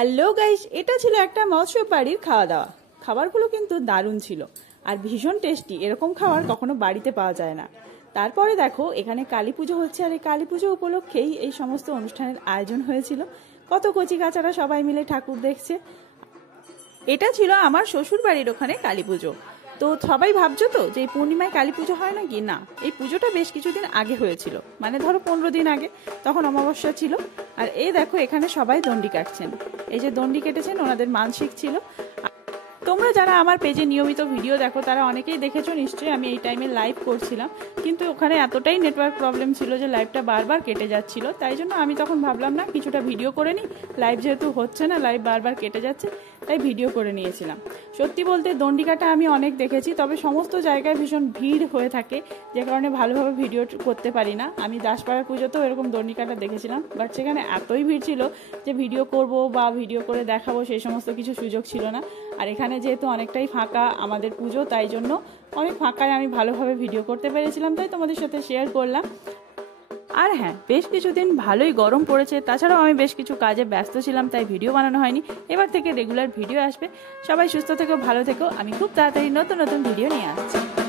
Hello guys, এটা ছিল একটা মৎস্য বাড়ির খাওয়া দাওয়া। খাবারগুলো কিন্তু দারুণ ছিল আর ভীষণ টেস্টি। এরকম খাবার কখনো বাড়িতে পাওয়া যায় না। তারপরে দেখো এখানে কালী পুজো হচ্ছে, আর এই কালী পুজো উপলক্ষেই এই সমস্ত অনুষ্ঠানের আয়োজন হয়েছিল। কত কচি কাচারা সবাই মিলে ঠাকুর দেখছে। এটা ছিল আমার শ্বশুর বাড়ির ওখানে কালী পুজো। তো সবাই ভাবছো তো যে এই পূর্ণিমায় কালী পুজো হয় নাকি? না, এই পুজোটা বেশ কিছুদিন আগে হয়েছিল, মানে ধরো 15 দিন আগে। তখন অমাবস্যা ছিল। আর এই দেখো এখানে সবাই দণ্ডি কাটছেন। এই যে দণ্ডি কেটেছেন, ওনাদের মানসিক ছিল। তোমরা যারা আমার পেজে নিয়মিত ভিডিও দেখো তারা অনেকেই দেখেছো নিশ্চয়ই, আমি এই টাইমে লাইভ করছিলাম, কিন্তু ওখানে এতটাই নেটওয়ার্ক প্রবলেম ছিল যে লাইভটা বারবার কেটে যাচ্ছিল। তাই জন্য আমি তখন ভাবলাম না, কিছুটা ভিডিও করে নিই। লাইভ যেহেতু হচ্ছে না, লাইভ বারবার কেটে যাচ্ছে, তাই ভিডিও করে নিয়েছিলাম। সত্যি বলতে দণ্ডি কাটা আমি অনেক দেখেছি, তবে সমস্ত জায়গায় ভীষণ ভিড় হয়ে থাকে, যে কারণে ভালোভাবে ভিডিও করতে পারি না। আমি দাসপাড়ার পুজোতেও এরকম দণ্ডি কাটা দেখেছিলাম, বাট সেখানে এতই ভিড় ছিল যে ভিডিও করব বা ভিডিও করে দেখাবো সেই সমস্ত কিছু সুযোগ ছিল না। আর এখানে যেহেতু অনেকটাই ফাঁকা আমাদের পুজো, তাই জন্য অনেক ফাঁকায় আমি ভালোভাবে ভিডিও করতে পেরেছিলাম, তাই তোমাদের সাথে শেয়ার করলাম। আর হ্যাঁ, বেশ কিছুদিন ভালোই গরম পড়েছে, তাছাড়াও আমি বেশ কিছু কাজে ব্যস্ত ছিলাম, তাই ভিডিও বানানো হয়নি। এবার থেকে রেগুলার ভিডিও আসবে। সবাই সুস্থ থেকো, ভালো থেকো। আমি খুব তাড়াতাড়ি নতুন নতুন ভিডিও নিয়ে আসছি।